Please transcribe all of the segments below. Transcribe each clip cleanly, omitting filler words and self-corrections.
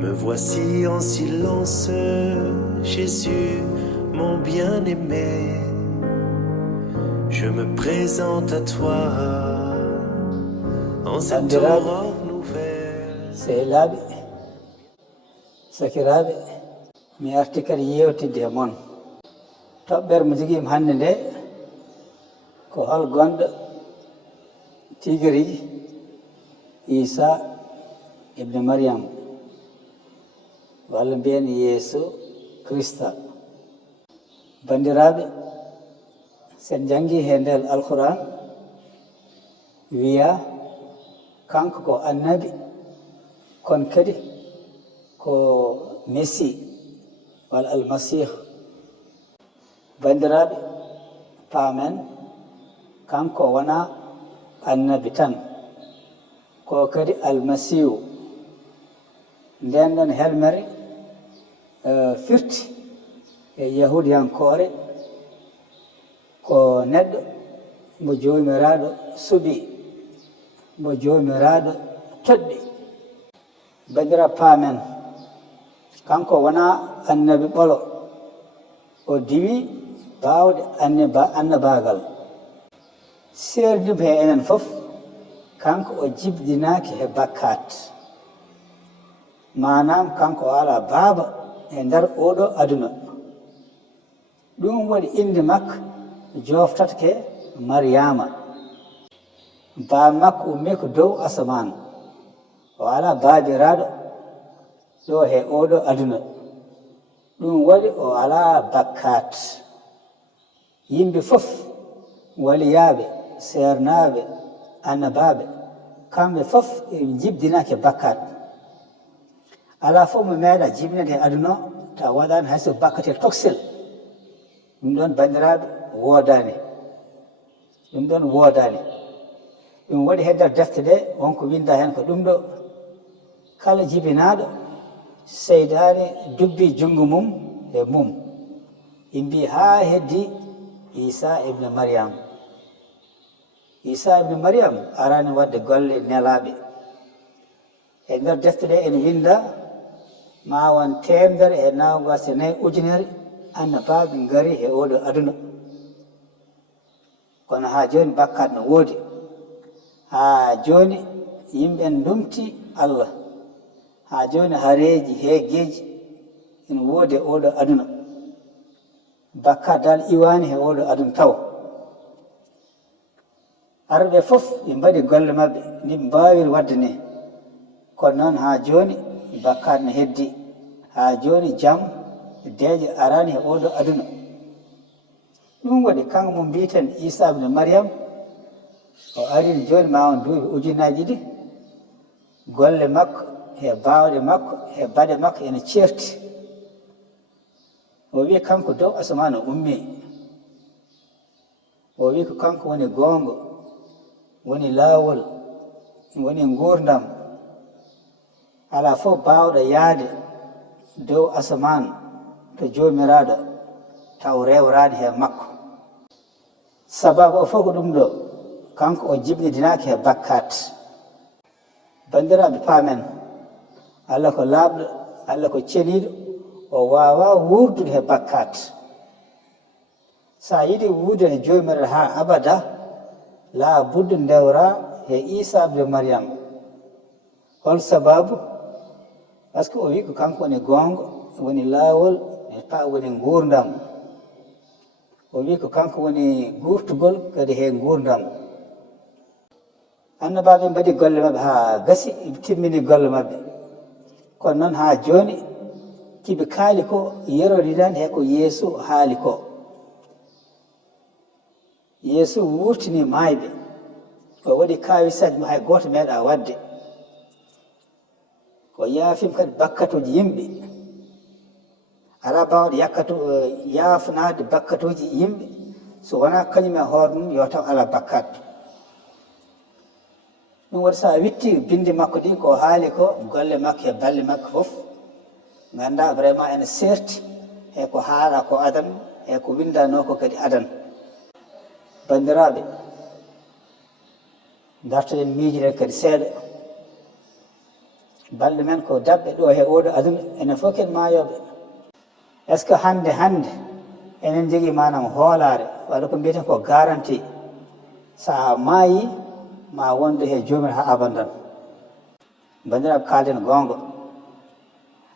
Me voici en silence, Jésus, mon bien-aimé. Je me présente à toi en cette aurore nouvelle. Sehilaaɓe, sakiraaɓe, mi arti kadi yewtidde e mon. Toɓɓere mo jogiimi hannde nde ko hol gonɗo tigiri Isa ibne Maryam, walla mbiyen Yeesu Krista. Banndiraaɓe, sen janngii he nder Alquran wiya kanko ko annabi, kono kadi ko Messi walla Almasiihu. Banndiraaɓe, paamen kanko wonaa annabi tan, ko kadi Almasiihu. Nden ɗon helmere firti e yahudiyankoore ko neɗɗo mo joomiraaɗo suɓi, mo joomiraaɗo toɗɗi. Banndiraaɓe, paamen kanko wonaa annabi ɓolo, o diwi baawde annabaagal. Seerdimo he enen fof, kanko o jibdinaaki he bakkat, manam kanko o alaa baaba e nder oɗo aduna. ɗum waɗi inde makko joftata ke Maryama. Baa makko ummi ko dow asaman, o alaa baabiraaɗo ɗo he oɗo aduna. ɗum waɗi o alaa bakkat. yimɓe fof waliyaaɓe, seernaaɓe, annabaaɓe, kamɓe fof e jibdinaake bakkat. alaa fof mo meeɗa jibinede e aduna taw waɗaani hayso bakkate toksel. ɗum ɗon banndiraaɓe woodaani, ɗum ɗon woodaani. ɗum waɗi he nder defte ɗe wonko winda heen ko ɗum ɗo: kala jibinaaɗo seydaani dubbi junngo mum e mum. mbi haa heddi Isa ibne Maryam. Isa ibne Maryam arani wadde golle nelaaɓe. e nder defte ɗe ene winda ma won 124 ujunere annabaaɓe ngari e oɗo aduna. kono haa jooni bakkat no woodi. haa jooni yimɓe ndumti Allah. haa jooni hareeji heegeji ene woodi e oɗo aduna. bakkat dal iwaani e oɗo aduna taw. arɓe fof ɓe mbaɗi golle maɓɓe ni ɓe mbawiri wadde ni. kono noon haa jooni bakkat no heddi. haa jooni jam deeƴo arani e oɗo aduna. ɗum waɗi kanko mo mbiten Isa ibne Maryam, o arini jooni ma on duuɓi ujunaji ɗiɗi. golle makko e baawɗe makko e baɗe makko ene ceerti. o wi kanko dow asaman o ummi. o wi ko kanko woni goongo, woni laawol, woni nguurdam. alaa fof baawɗo yahde dow asaman to joomiraaɗo taw rewraani heen makko. sababu o fof ko ɗum ɗo, kanko o jibnidinaaki he bakkat. banndiraaɓe, paamen Allah ko laaɓɗo, Allah ko ceniiɗo, o waawaa wuurdude he bakkat. so a yiɗi wuurde e joomiraaɗo haa abada, laa budde ndewraa he Isa ibne Maryam. hol sababu? par ce que o wi ko kanko woni goongo, woni laawol, woni nguurdam. o wi ko kanko woni guurtugol kadi he nguurdam. annabaaɓe mbaɗi golle maɓɓe haa gasi, timmini golle maɓɓe. kono noon haa jooni kiɓe kaali ko yerodidani he ko Yeesu haali ko. Yeesu wurtini maayɓe, o waɗi kaawisaji mo hay gooto meeɗa wadde. o yaafima kadi bakkatuji yimɓe. alaa baawɗo yaafnaade bakkatuji yimɓe so wonaa kañum e hoore mum yo taw alaa bakkat. ɗum waɗi so a witti bindi makko ɗin ko haali ko, golle makko e balle makko fof ngannda vraiment ene seerti e ko haala ko adan e ko windanoo ko kadi adan. banndiraaɓe, dartoɗen miijiɗen kadi seeɗa. balɗe men ko daɓɓe ɗo he oɗo aduna enen fof ken maayoɓe. est ce que hande enen jogii manam hoolare walla ko mbiyeten ko garanti sa maayi ma wonde he jomiraɗo ha abadan. bandiraɓe kalden gonga,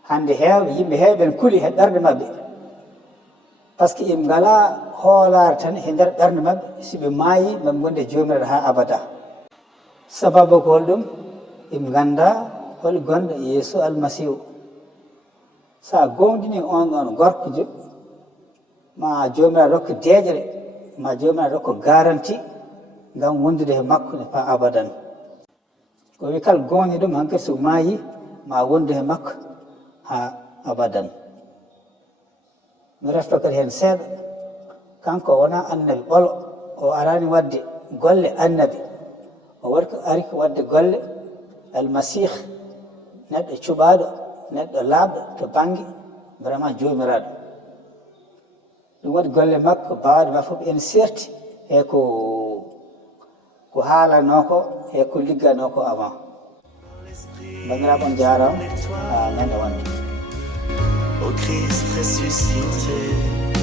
hande yimɓe heeɓe kuli he ɓerde mabɓe par ce que ɓe ngala hoolare tan he nder ɓerde mabɓe siɓe maayi maɓe gonde jomiraɗo ha abada. sababu ko holɗum? ɓe ganda hol gonɗo yeesu almasihu. sa gowdini on gorkojo ma jomiraɗo rokko deeƴere, ma jomiraɗo rokko garanti ngam wondude he makko ne fa abadan. ko wi kala gowni ɗum hankkadi so maayi ma wondu he makko ha abadan. mi refto kadi hen seeɗa, kanko wona annabi ɓolo, o arani wadde golle annabi, o ari ko wadde golle almasih, neɗɗo cuɓaɗo, neɗɗo laaɓɗo to banggue vraiment jomiraɗo. ɗum waɗi golle makko bawɗe ma fof en serti e ko haalano ko e ko liggano ko avant. bandiraɓe on jarama ha ñande wonde. Au Christ ressuscité.